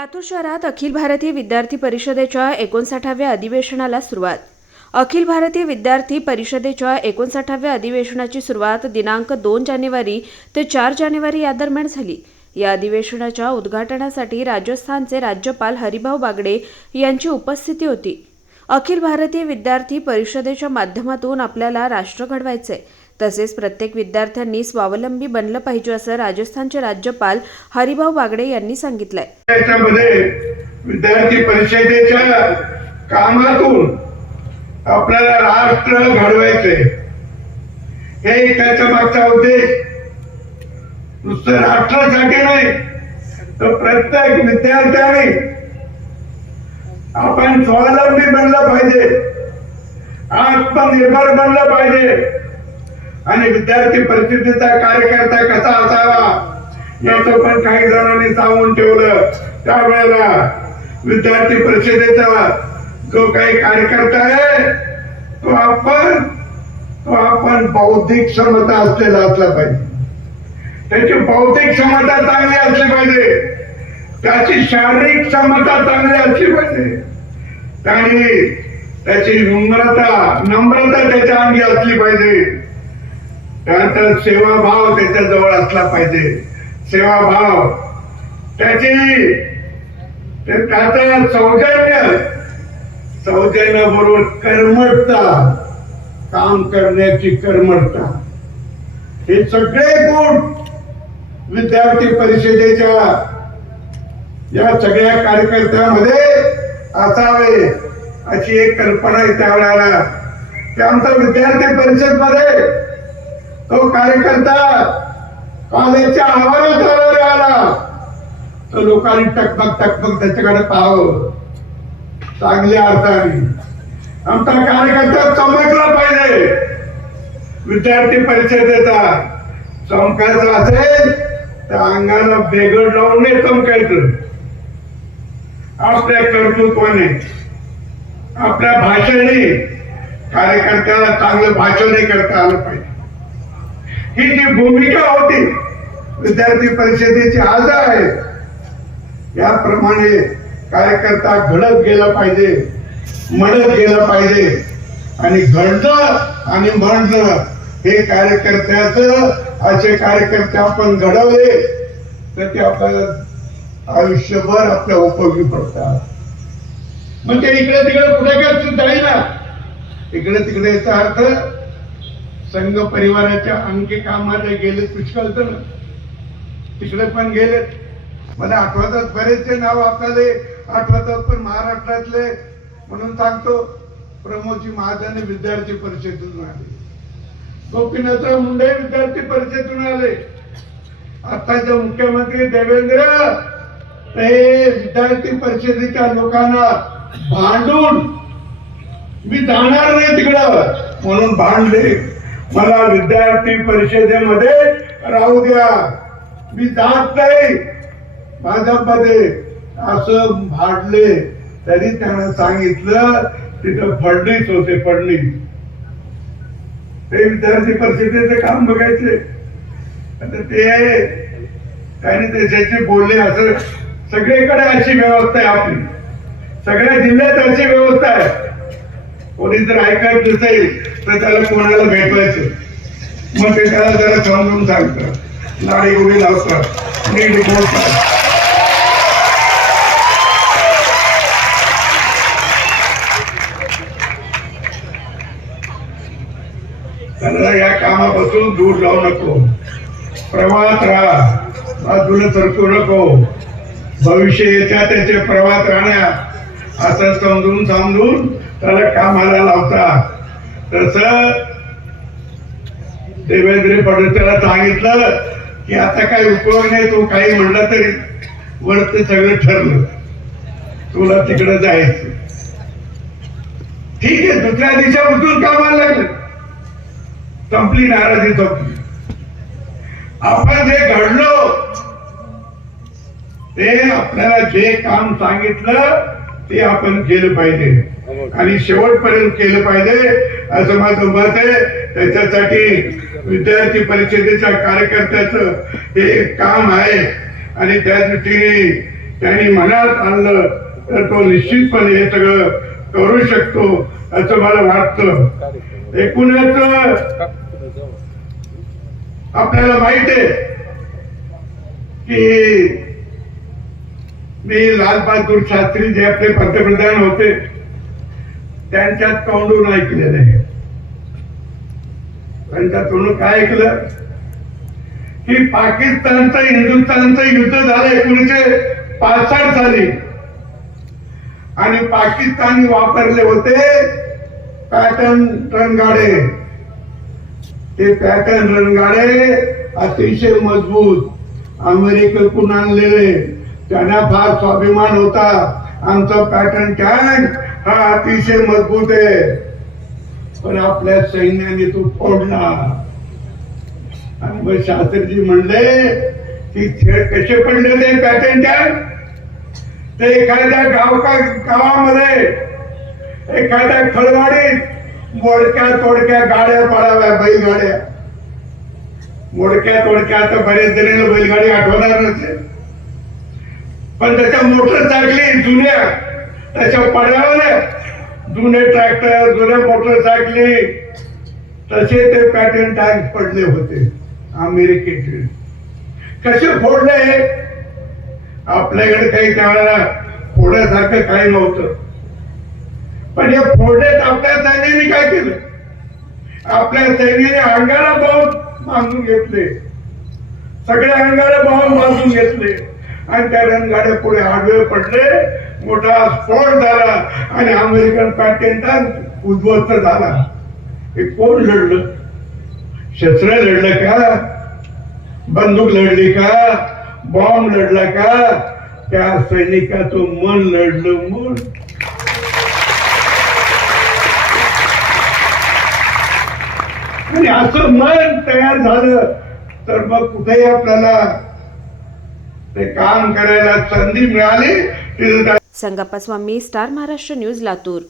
लातूर शहरात अखिल भारतीय विद्यार्थी परिषदेच्या एकोणसाठाव्या अधिवेशनाला सुरुवात. अखिल भारतीय विद्यार्थी परिषदेच्या एकोणसाठाव्या अधिवेशनाची सुरुवात दिनांक दोन जानेवारी ते चार जानेवारी या दरम्यान झाली. या अधिवेशनाच्या उद्घाटनासाठी राजस्थानचे राज्यपाल हरिभाऊ बागडे यांची उपस्थिती होती. अखिल भारतीय विद्यार्थी परिषदेच्या माध्यमातून आपल्याला राष्ट्र घडवायचे तसेच प्रत्येक विद्यार्थ्यांनी स्वावलंबी बनलं पाहिजे असं राजस्थानचे राज्यपाल हरिभाऊ बागडे यांनी सांगितलंय. विद्यार्थी परिषदेच्या कामातून आपल्याला राष्ट्र घडवायचंय. हे त्याच्या मागचा उद्देश. नुसतं राष्ट्रासाठी नाही तर प्रत्येक विद्यार्थ्याने आपण स्वावलंबी बनलं पाहिजे. आत्मनिर्भर बनलं पाहिजे. आणि विद्यार्थी परिस्थितीचा कार्यकर्ता कसा असावा? याचं पण काही जणांनी सांगून ठेवलं. त्यावेळेला विद्यार्थी परिषदेचा जो काही कार्यकर्ता आहे तो आपण तो आपण बौद्धिक क्षमता असलेला असला पाहिजे. त्याची बौद्धिक क्षमता चांगली असली पाहिजे. त्याची शारीरिक क्षमता चांगली असली पाहिजे. आणि त्याची नम्रता नम्रता त्याच्या अंगी असली पाहिजे. त्यानंतर सेवाभाव त्याच्याजवळ असला पाहिजे. सेवाभाव. त्याची ते- त्याचं सौजन्य. सौजन्य बरोबर कर्मठता. काम करण्याची कर्मठता. हे सगळे गुण विद्यार्थी परिषदेच्या या सगळ्या कार्यकर्त्यामध्ये असावे अशी एक कल्पना आहे त्यावेळेला. त्यानंतर विद्यार्थी परिषदमध्ये तो कार्यकर्ता कॉलेजच्या आवारात आला आला. तर लोकांनी टकमक टकमक त्याच्याकडे पाहावं. चांगल्या अर्थाने आमचा कार्यकर्ता चमकला पाहिजे. विद्यार्थी परिचय देतात. चमकायचं असेल तर अंगाला बेगड लावून नाही चमकायचं. आपल्या कर्तृत्वाने आपल्या भाषणे कार्यकर्त्याला चांगलं भाषणही करता आलं पाहिजे. ही जी भूमिका होती विद्यार्थी परिषदेची आज आहे याप्रमाणे कार्यकर्ता घडत गेला पाहिजे म्हणत गेला पाहिजे आणि घडलं आणि म्हणलं हे कार्यकर्त्याचं असे कार्यकर्ते आपण घडवले तर ते आपल्याला आयुष्यभर आपल्या उपयोगी पडतात. म्हणजे इकडे तिकडे कुठे काय जाईना इकडे तिकडे याचा अर्थ संघ परिवाराच्या अंके कामाला गेले पुष्कळ तर तिकडे पण गेले. मला आठवतात बरेचसे नाव आपल्याला आठवतात पण महाराष्ट्रातले. म्हणून सांगतो प्रमोदजी महाजन विद्यार्थी परिषदेतून आले. गोपीनाथराव मुंडे विद्यार्थी परिषदेतून आले. आताचे मुख्यमंत्री देवेंद्र ते विद्यार्थी परिषदेच्या लोकांना भांडून. मी जाणार नाही तिकडं. म्हणून भांडले. मला विद्यार्थी परिषदेमध्ये राहू द्या. मी जात नाही. भाजपमध्ये असं भाडले तरी त्यांना सांगितलं तिथं फडणीस होते फडणीस. ते विद्यार्थी परिषदेचे काम बघायचे. आता ते त्यांनी त्याच्याशी बोलले असं सगळीकडे अशी व्यवस्था आहे आपली. सगळ्या जिल्ह्यात अशी व्यवस्था आहे. कोणी जर ऐकत नसेल तर त्याला कोणाला भेटवायचं? मग ते त्याला जरा समजून सांगतात लाडी उडी लावतात नीट बोलतात. त्यांना या कामापासून दूर जाऊ नको. प्रवाहात राहा. बाजूला सरकू नको. भविष्य येत्या त्याचे प्रवाहात राहण्या असं समजून समजून त्याला कामाला लावता. तस देवेंद्र फडणवीसला सांगितलं की आता काही उपयोग नाही तू काही म्हणला तरी वरती सगळं ठरलं. तुला तिकडे जायचं. ठीक आहे दुसऱ्या दिवसापासून कामाला लागलं. संपली नाराजी संपली. आपण जे घडलो ते आपल्याला जे काम सांगितलं ते आपण केलं पाहिजे. आणि शेवटपर्यंत केलं पाहिजे असं माझं मत आहे. त्याच्यासाठी विद्यार्थी परिषदेच्या कार्यकर्त्याचं हे एक काम आहे. आणि त्या दृष्टीने त्यांनी मनात आणलं तर तो निश्चितपणे हे सगळं करू शकतो असं मला वाटतं. एकूणच आपल्याला माहीत आहे की मी लालबहादूर शास्त्री जे आपले पंतप्रधान होते त्यांच्यात तोंडून ऐकलेलं आहे. त्यांच्या तोंडून काय ऐकलं? की पाकिस्तानचं हिंदुस्थानचं युद्ध झालं एकोणीशे पासष्ट साली. आणि पाकिस्तानी वापरले होते पॅटर्न रणगाडे. ते पॅटर्न रणगाडे अतिशय मजबूत. अमेरिकेकडून आणलेले. त्यांना फार स्वाभिमान होता. आमचा पॅटर्न टँक हा अतिशय मजबूत आहे. पण आपल्या सैन्याने तो फोडला. आणि मग शास्त्रीजी म्हणले की खेळ कसे पडले ते पॅटर्न टँक ते एखाद्या गावका गावामध्ये एखाद्या खळवाडीत मोडक्या तोडक्या गाड्या पडाव्या बैलगाड्या. मोडक्या तोडक्या आता बरेच जणांना बैलगाडी आठवणार नसेल पण त्याच्या मोटर चाकली जुन्या. त्याच्या पड्यावर जुने ट्रॅक्टर जुन्या मोटरसायकली तसे ते पॅटर्न टँक पडले होते. अमेरिकेचे कसे फोडले? आपल्याकडे काही त्यावेळेला फोडण्यासारखं काही नव्हतं. पण हे फोडण्यात आपल्या सैन्याने काय केलं? आपल्या सैन्याने अंगाला बॉम्ब बांधून घेतले. सगळ्या अंगाला बॉम्ब बांधून घेतले. आणि त्या रणगाड्या पुढे आडवे पडले. मोठा स्फोट झाला आणि अमेरिकन पॅटेंट उद्ध्वस्त झाला. हे कोण लढलं? शस्त्र लढलं का? बंदूक लढली का? बॉम्ब लढला का? त्या सैनिकाचं मन लढलं मन आणि असं मन तयार झालं तर मग कुठेही आपल्याला ते काम करायला संधी मिळाली संगप्पा स्वामी स्टार महाराष्ट्र न्यूज लातूर.